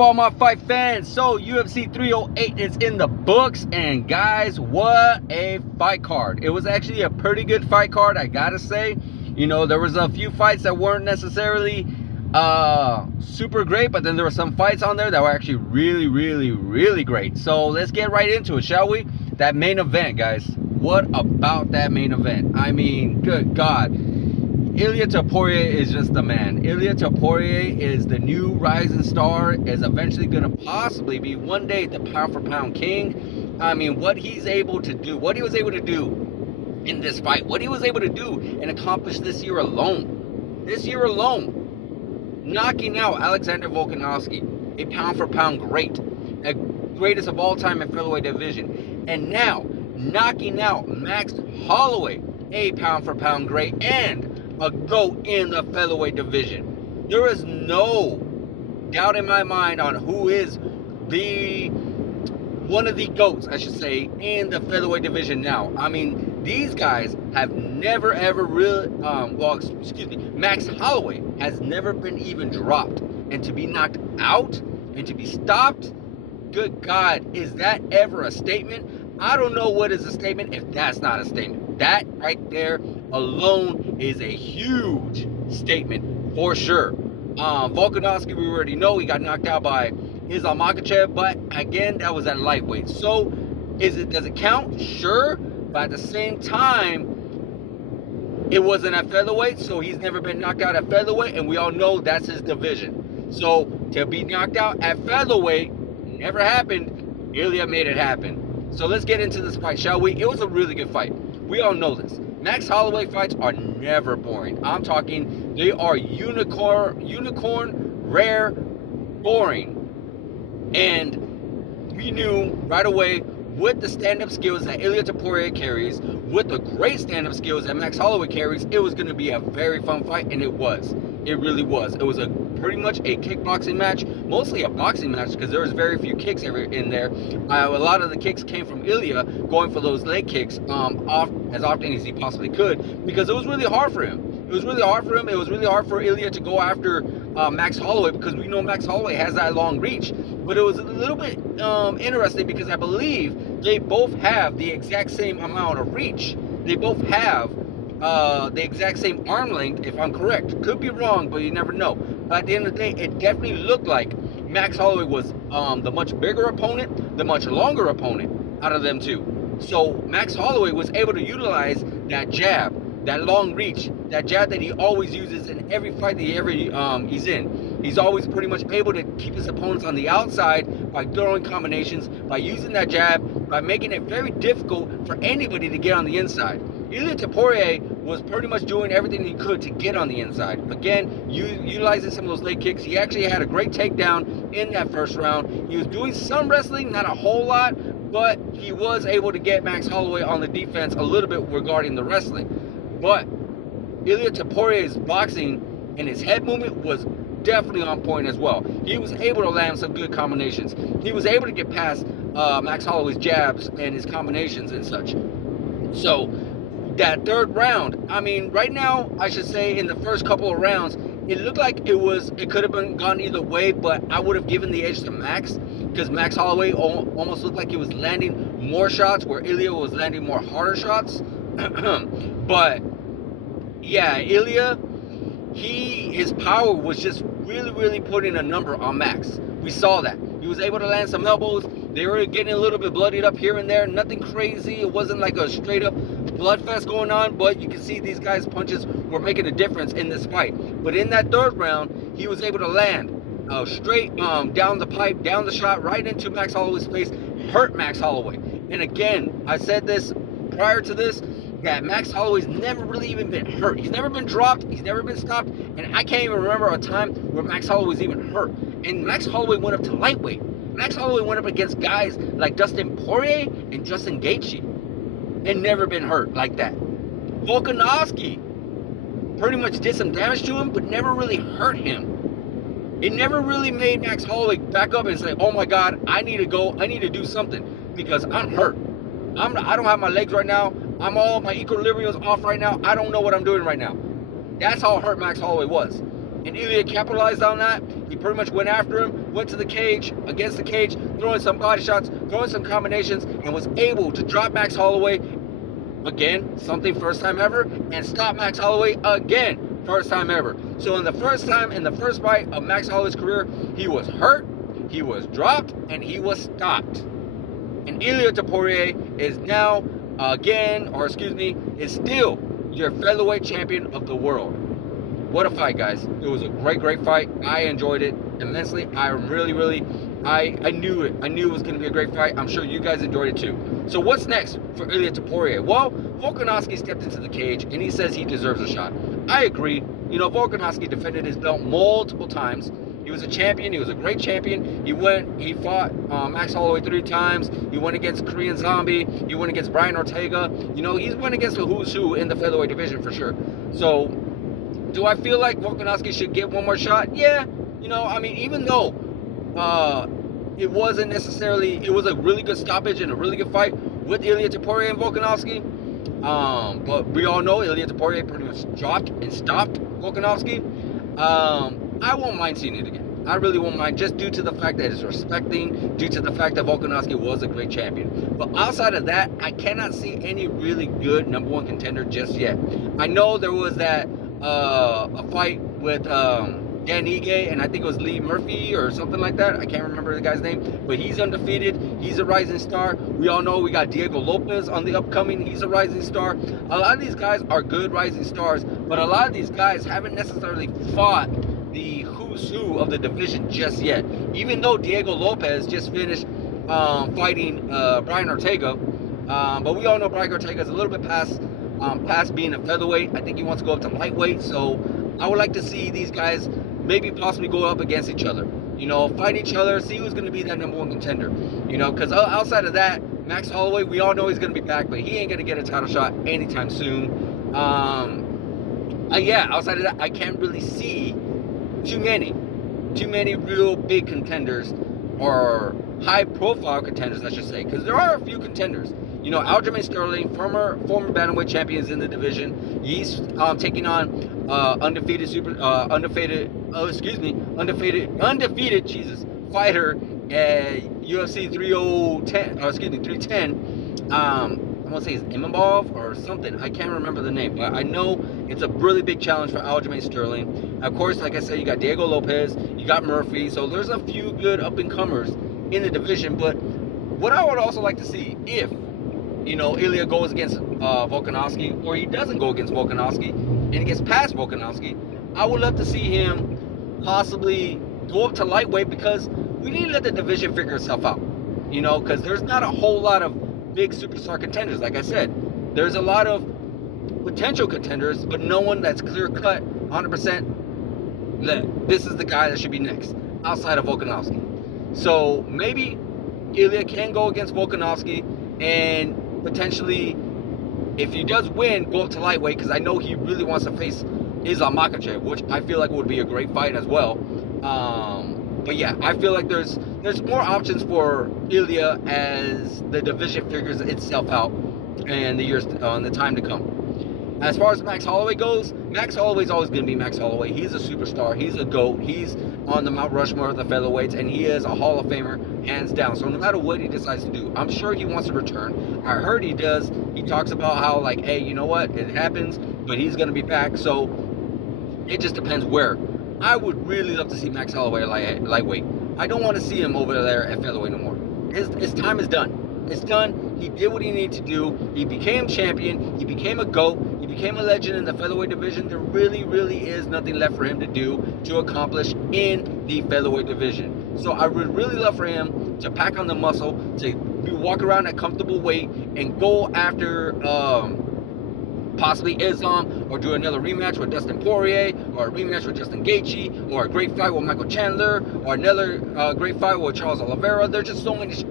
up, all my fight fans? So UFC 308 is in the books, and guys, what a fight card. It was actually a pretty good fight card, I gotta say. You know, there was a few fights that weren't necessarily super great, but then there were some fights on there that were actually really great. So let's get right into it, shall we? That main event, guys. What about that main event? I mean, good God. Ilia Topuria is just the man. Ilia Topuria is the new rising star, is eventually going to possibly be one day the pound for pound king. I mean, what he's able to do, what he was able to do in this fight, what he was able to do and accomplish this year alone, knocking out Alexander Volkanovski, a pound for pound great, a greatest of all time in featherweight division, and now knocking out Max Holloway, a pound for pound great and a GOAT in the featherweight division. There is no doubt in my mind on who is one of the GOATs, I should say, in the featherweight division now. I mean, these guys have never ever really, Max Holloway has never been even dropped. And to be knocked out and to be stopped, good God, is that ever a statement? I don't know what is a statement if that's not a statement. That right there alone is a huge statement for sure. Volkanovski, we already know he got knocked out by Islam Makhachev, but again, that was at lightweight. So, does it count? Sure, but at the same time, it wasn't at featherweight, so he's never been knocked out at featherweight, and we all know that's his division. So, to be knocked out at featherweight never happened. Ilia made it happen. So let's get into this fight, shall we? It was a really good fight. We all know this. Max Holloway fights are never boring. I'm talking, they are unicorn, rare, boring. And we knew right away with the stand-up skills that Ilia Topuria carries, with the great stand-up skills that Max Holloway carries, it was going to be a very fun fight, and it was. It really was. It was pretty much a kickboxing match, mostly a boxing match because there was very few kicks in there. A lot of the kicks came from Ilia going for those leg kicks as often as he possibly could, because it was really hard for him. It was really hard for Ilia to go after Max Holloway, because we know Max Holloway has that long reach. But it was a little bit interesting because I believe they both have the exact same amount of reach. They both have the exact same arm length, if I'm correct. Could be wrong, but you never know. But at the end of the day, it definitely looked like Max Holloway was the much bigger opponent, the much longer opponent out of them two. So Max Holloway was able to utilize that jab, that long reach, that jab that he always uses in every fight that he's in. He's always pretty much able to keep his opponents on the outside by throwing combinations, by using that jab, by making it very difficult for anybody to get on the inside. Ilia Topuria was pretty much doing everything he could to get on the inside. Again, utilizing some of those leg kicks. He actually had a great takedown in that first round. He was doing some wrestling, not a whole lot, but he was able to get Max Holloway on the defense a little bit regarding the wrestling. But Ilia Topuria's boxing and his head movement was definitely on point as well. He was able to land some good combinations. He was able to get past Max Holloway's jabs and his combinations and such. So that third round, I mean, right now, I should say in the first couple of rounds, it looked like it could have been gone either way, but I would have given the edge to Max, because Max Holloway almost looked like he was landing more shots where Ilia was landing more harder shots. But yeah, Ilia, his power was just really putting a number on Max. We saw that. He was able to land some elbows. They were getting a little bit bloodied up here and there. Nothing crazy. It wasn't like a straight up blood fest going on, but you can see these guys' punches were making a difference in this fight. But in that third round, he was able to land straight down the pipe, down the shot, right into Max Holloway's face, hurt Max Holloway. And again, I said this prior to this, that Max Holloway's never really even been hurt. He's never been dropped. He's never been stopped. And I can't even remember a time where Max Holloway's even hurt. And Max Holloway went up to lightweight. Max Holloway went up against guys like Dustin Poirier and Justin Gaethje and never been hurt like that. Volkanovski pretty much did some damage to him, but never really hurt him. It never really made Max Holloway back up and say, oh my God, I need to do something because I'm hurt. I don't have my legs right now. My equilibrium's off right now. I don't know what I'm doing right now. That's how hurt Max Holloway was. And Ilia capitalized on that. He pretty much went after him, went to the cage, against the cage, throwing some body shots, throwing some combinations, and was able to drop Max Holloway again, something first time ever, and stop Max Holloway again, first time ever. So in the first fight of Max Holloway's career, he was hurt, he was dropped, and he was stopped. And Ilia Topuria is now is still your featherweight champion of the world. What a fight, guys. It was a great fight. I enjoyed it immensely. I knew it. I knew it was going to be a great fight. I'm sure you guys enjoyed it too. So what's next for Ilia Topuria? Well, Volkanovski stepped into the cage and he says he deserves a shot. I agree. You know, Volkanovski defended his belt multiple times. He was a champion. He was a great champion. He fought Max Holloway 3 times. He went against Korean Zombie. He went against Brian Ortega. You know, he's went against the who's who in the featherweight division for sure. So, do I feel like Volkanovski should get one more shot? Yeah. You know, I mean, even though it wasn't necessarily, it was a really good stoppage and a really good fight with Ilia Topuria and Volkanovski. But we all know Ilia Topuria pretty much dropped and stopped Volkanovski. I won't mind seeing it again. I really won't mind, just due to the fact that it's respecting, due to the fact that Volkanovski was a great champion. But outside of that, I cannot see any really good #1 contender just yet. I know there was that a fight with Dan Ige, and I think it was Lee Murphy or something like that. I can't remember the guy's name, but he's undefeated. He's a rising star. We all know we got Diego Lopez on the upcoming. He's a rising star. A lot of these guys are good rising stars, but a lot of these guys haven't necessarily fought the who's who of the division just yet. Even though Diego Lopez just finished fighting Brian Ortega, but we all know Brian Ortega is a little bit past being a featherweight. I think he wants to go up to lightweight. So I would like to see these guys maybe possibly go up against each other. You know, fight each other, see who's going to be that #1 contender. You know, because outside of that, Max Holloway, we all know he's going to be back, but he ain't going to get a title shot anytime soon. Yeah, outside of that, I can't really see too many real big contenders, or high profile contenders, I should say, because there are a few contenders. You know, Aljamain Sterling, former bantamweight champions in the division. He's taking on undefeated fighter at UFC 310. I want to say it's Imabov or something. I can't remember the name, but I know it's a really big challenge for Aljamain Sterling. Of course, like I said, you got Diego Lopez, you got Murphy, so there's a few good up-and-comers in the division. But what I would also like to see, if, you know, Ilia goes against Volkanovski, or he doesn't go against Volkanovski, and he gets past Volkanovski, I would love to see him possibly go up to lightweight, because we need to let the division figure itself out. You know, because there's not a whole lot of big superstar contenders. Like I said, there's a lot of potential contenders, but no one that's clear-cut 100% that this is the guy that should be next, outside of Volkanovski. So maybe Ilia can go against Volkanovski, and potentially, if he does win, go up to lightweight, because I know he really wants to face Islam Makhachev, which I feel like would be a great fight as well. But yeah, I feel like there's more options for Ilia as the division figures itself out in the years on the time to come. As far as Max Holloway goes, Max Holloway's always going to be Max Holloway. He's a superstar. He's a GOAT. He's on the Mount Rushmore of the featherweights, and he is a Hall of Famer, hands down. So no matter what he decides to do, I'm sure he wants to return. I heard he does. He talks about how, like, hey, you know what? It happens, but he's going to be back. So it just depends where. I would really love to see Max Holloway lightweight. I don't want to see him over there at featherweight no more. His time is done. It's done. He did what he needed to do. He became champion. He became a GOAT. He became a legend in the featherweight division. There really is nothing left for him to do, to accomplish in the featherweight division. So I would really love for him to pack on the muscle, to walk around at comfortable weight, and go after possibly Islam, or do another rematch with Dustin Poirier, or a rematch with Justin Gaethje, or a great fight with Michael Chandler, or another great fight with Charles Oliveira. There's just so much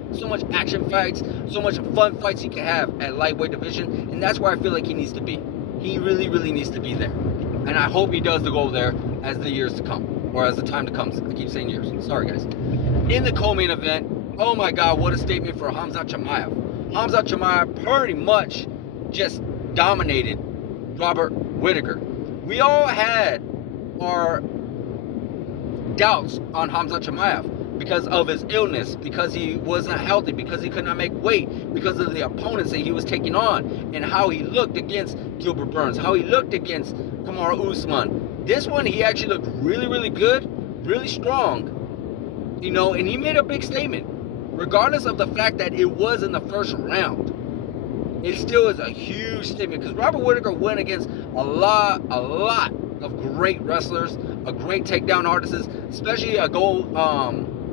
action fights, so much fun fights he can have at lightweight division, and that's where I feel like he needs to be. He really needs to be there, and I hope he does go there as the years to come, or as the time to come. I keep saying years. Sorry, guys. In the co-main event, oh my God, what a statement for Khamzat Chimeav. Khamzat Chimeav pretty much just dominated Robert Whittaker. We all had our doubts on Khamzat Chimeav, because of his illness, because he wasn't healthy, because he could not make weight, because of the opponents that he was taking on, and how he looked against Gilbert Burns, how he looked against Kamaru Usman. This one, he actually looked really, really good, really strong, you know, and he made a big statement. Regardless of the fact that it was in the first round, it still is a huge statement, because Robert Whittaker went against a lot of great wrestlers, a great takedown artists, especially a gold,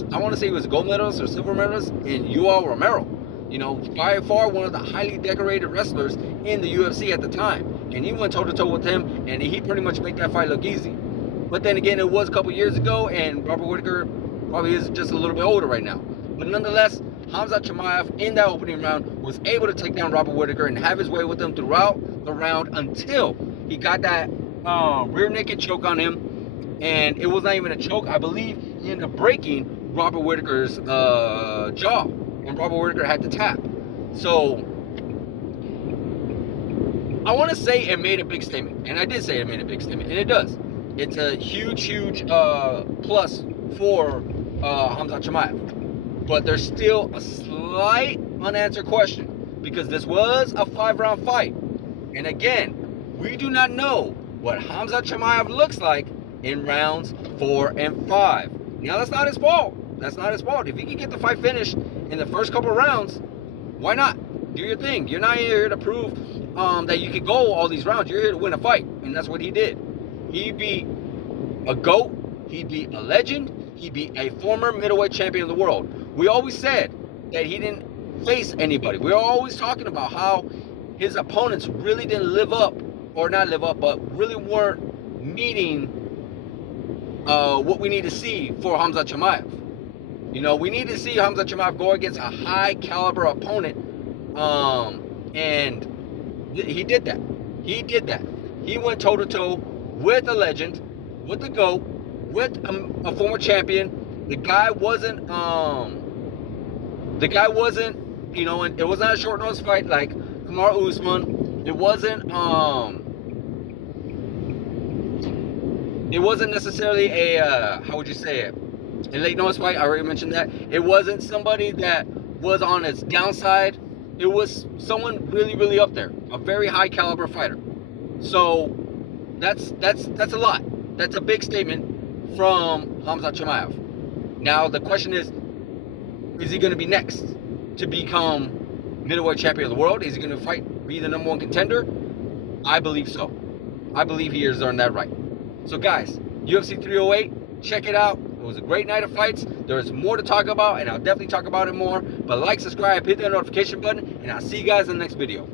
I want to say he was a gold medalist or silver medalist in Yoel Romero. You know, by far one of the highly decorated wrestlers in the UFC at the time. And he went toe-to-toe with him, and he pretty much made that fight look easy. But then again, it was a couple years ago, and Robert Whittaker probably is just a little bit older right now. But nonetheless, Khamzat Chimeav in that opening round was able to take down Robert Whittaker and have his way with him throughout the round until he got that rear naked choke on him. And it was not even a choke. I believe he ended up breaking Robert Whittaker's jaw, and Robert Whittaker had to tap. So I want to say it made a big statement, and I did say it made a big statement, and it does. It's a huge plus for Khamzat Chimeav. But there's still a slight unanswered question, because this was a 5-round fight. And again, we do not know what Khamzat Chimeav looks like in rounds 4 and 5. Now, that's not his fault. That's not his fault. If he can get the fight finished in the first couple rounds, why not? Do your thing. You're not here to prove that you could go all these rounds. You're here to win a fight. And that's what he did. He beat a GOAT. He beat a legend. He beat a former middleweight champion of the world. We always said that he didn't face anybody. We were always talking about how his opponents really didn't live up, or not live up, but really weren't meeting what we need to see for Khamzat Chimeav. You know, we need to see Khamzat Chimeav go against a high caliber opponent, and he did that. He did that. He went toe to toe with a legend, with the GOAT, with a former champion. The guy wasn't, you know, and it was not a short notice fight like Kamaru Usman. It wasn't necessarily a, how would you say it? A late notice fight. I already mentioned that. It wasn't somebody that was on its downside. It was someone really, really up there, a very high caliber fighter. So that's a lot. That's a big statement from Khamzat Chimeav. Now the question is he going to be next to become middleweight champion of the world? Is he going to be the #1 contender? I believe so. I believe he has earned that right. So guys, UFC 308, check it out. It was a great night of fights. There's more to talk about, and I'll definitely talk about it more. But like, subscribe, hit that notification button, and I'll see you guys in the next video.